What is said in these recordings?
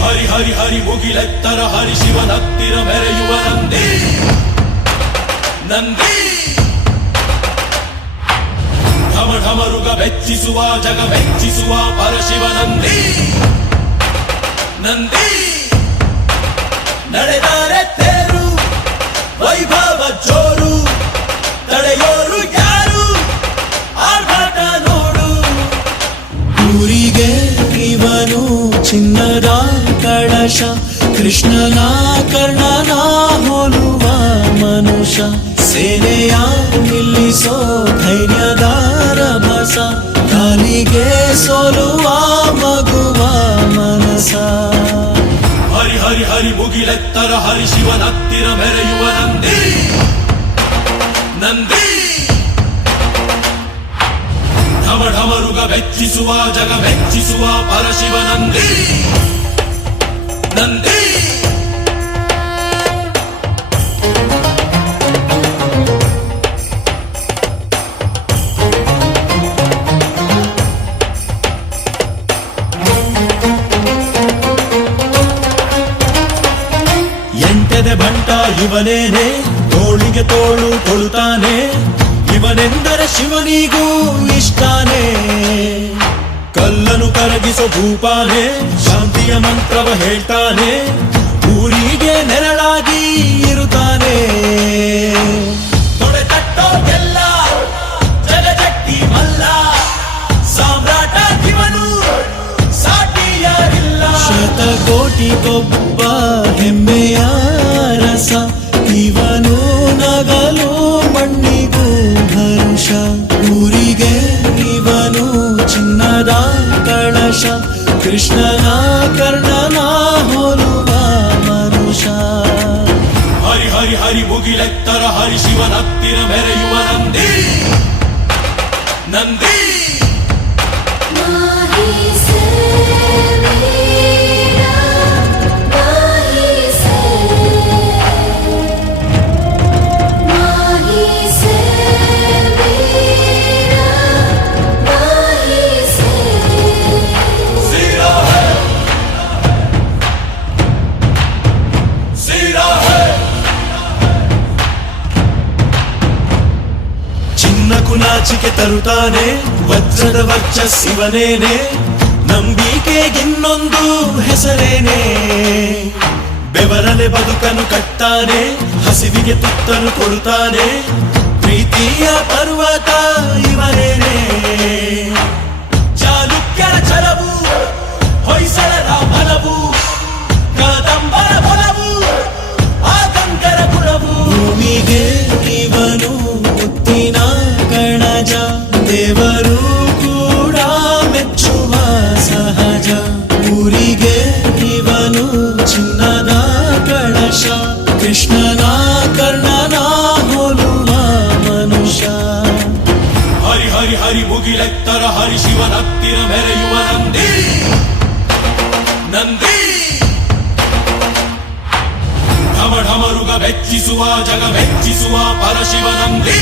ಹರಿ ಹರಿ ಹರಿ ಮುಗಿಲೆತ್ತರ ಹರಿ ಶಿವನತ್ತಿರ ಮೆರೆಯುವ ನಂದಿ ನಂದಿ ಢಮ ಢಮರುಗ ಬೆಚ್ಚಿಸುವ ಜಗ ಮೆಚ್ಚಿಸುವ ಪರಶಿವ ನಂದಿ ನಂದಿ ನಡೆದರೆ ತೇರು ವೈಭವ ಜೋರು ತಡೆಯೋರು ಯಾರು ಆರ್ಭಟ ನೋಡು ಊರಿಗೆ ಇವನು ಚಿನ್ನದ ಕಳಶ ಕೃಷ್ಣನ ಕರ್ಣನ ಹೋಲುವ ಮನುಷ್ಯ ಸೇನೆಯ ನಿಲ್ಲಿಸೋ ಧೈರ್ಯದ ರಭಸ ಕಾಲಿಗೆ ಸೋಲುವ ಮಗುವ ಮನಸ ಹರಿ ಹರಿ ಹರಿ ಮುಗಿಲೆತ್ತರ ಹರಿ ಶಿವನತ್ತಿರ ಮೆರೆಯುವ ನಂದಿ ನಂದಿ ಢಮ ಢಮರುಗ ಬೆಚ್ಚಿಸುವ ಜಗ ಮೆಚ್ಚಿಸುವ ಪರಶಿವ ನಂದಿ ನಂದಿ ಎಂಟದೆ ಬಂಟ ಇವನೇನೆ ತೋಳಿಗೆ ತೋಳು ಕೊಡುತ್ತಾನೆ ಇವನೆಂದರೆ ಶಿವನಿಗೂ ಇಷ್ಟಾನೆ ಕಲ್ಲನು ಕರಗಿಸೋ ಭೂಪಾನೆ ಶಾಂತಿಯ ಮಂತ್ರವ ಹೇಳ್ತಾನೆ ಊರಿಗೆ ನೆರಳಾಗಿ ಇರುತ್ತಾನೆ ತೊಡೆ ತಟ್ಟೋಗೆಲ್ಲ ಜಗಜಟ್ಟಿ ಮಲ್ಲ ಸಾಮ್ರಾಟ ಇವನು ಸಾಟಿ ಯಾರಿಲ್ಲ ಶತಕೋಟಿಗೊಬ್ಬ ಹೆಮ್ಮೆಯ ರಸ ಇವನು ನಗಲು ಮಣ್ಣಿಗೂ ಹರುಷ ಊರಿಗೆ ಇವನು ಚಿನ್ನದ ಕಳಶ ಕೃಷ್ಣನ ಕರ್ಣನ ಹೋಲುವ ಮನುಷ್ಯ ಹರಿ ಹರಿ ಹರಿ ಮುಗಿಲೆತ್ತರ ಹರಿ ಶಿವನತ್ತಿರ ಮೆರೆಯುವ ನಂದಿ ನಂದಿ ಚಿನ್ನಕು ನಾಚಿಕೆ ತರುತ್ತಾನೆ ವಜ್ರದ ವರ್ಚಸ್ಸಿವನೇನೆ ನಂಬಿಕೆಗಿನ್ನೊಂದು ಹೆಸರೇನೆ ಬೆವರಲೆ ಬದುಕನು ಕಟ್ತಾನೆ ಹಸಿವಿಗೆ ತುತ್ತನು ಕೊಡುತ್ತಾನೆ ಪ್ರೀತಿಯ ಪರ್ವತ ಇವನೇನೆ ಚಾಲುಕ್ಯರ ಛಲವು ಹೊಯ್ಸಳರ ಬಲವು ಕದಂಬರ ಬಲವು ಆತಂಕರ ಗುಣವು ಭೂಮಿಗೆ ಇವನು ಮುತ್ತಿನ ಕಣಜ ದೇವರು ಕೂಡ ಮೆಚ್ಚುವ ಸಹಜ ಊರಿಗೆ ಇವನು ಚಿನ್ನದ ಕಳಶ ಕೃಷ್ಣನ ಕರ್ಣನ ಹೋಲುವ ಮನುಷ್ಯ ಹರಿ ಹರಿ ಹರಿ ಮುಗಿಲೆತ್ತರ ಹರಿ ಶಿವನತ್ತಿರ ಮೆರೆಯುವ ನಂದಿ ನಂದಿ ಢಮ ಢಮರುಗ ಬೆಚ್ಚಿಸುವ ಜಗ ಮೆಚ್ಚಿಸುವ ಪರಶಿವ ನಂದಿ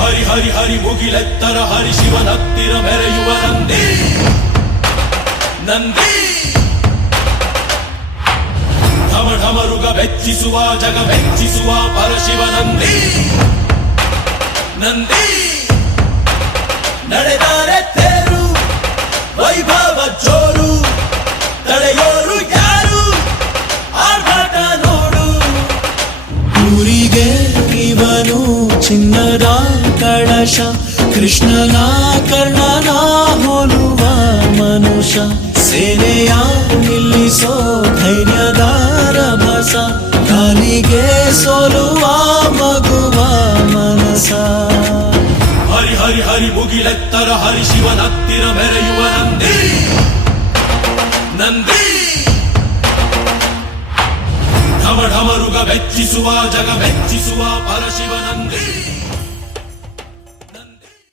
ಹರಿ ಹರಿ ಹರಿ ಮುಗಿಲೆತ್ತರ ಹರಿ ಶಿವನತ್ತಿರ ಮೆರೆಯುವ ನಂದಿ ನಂದಿ ಢಮ ಢಮರುಗ ಬೆಚ್ಚಿಸುವ ಜಗ ಮೆಚ್ಚಿಸುವ ಪರಶಿವ ನಂದಿ ನಂದಿ ನಡೆದರೆ ತೇರು ವೈಭವ ಜೋರು ತಡೆಯೋರು ಯಾರು ಆರ್ಭಟ ನೋಡು ಊರಿಗೆ ಇವನು ಚಿನ್ನದ ಕಳಶ ಕೃಷ್ಣನ ಕರ್ಣನ ಹೋಲುವ ಮನುಷ್ಯ ಸೇನೆಯ ನಿಲ್ಲಿಸೋ ಧೈರ್ಯದ ರಭಸ ಕಾಲಿಗೆ ಸೋಲುವ ಮಗುವ ಮನಸ ಹರಿ ಹರಿ ಹರಿ ಹರಿ ಮುಗಿಲೆತ್ತರ ಹರಿ ಶಿವನತ್ತಿರ ಮೆರೆಯುವ ನಂದಿ ನಂದಿ ಢಮ ಢಮರುಗ ಮೆಚ್ಚಿಸುವ ಜಗ ಮೆಚ್ಚಿಸುವ ಪರಶಿವ ನಂದಿ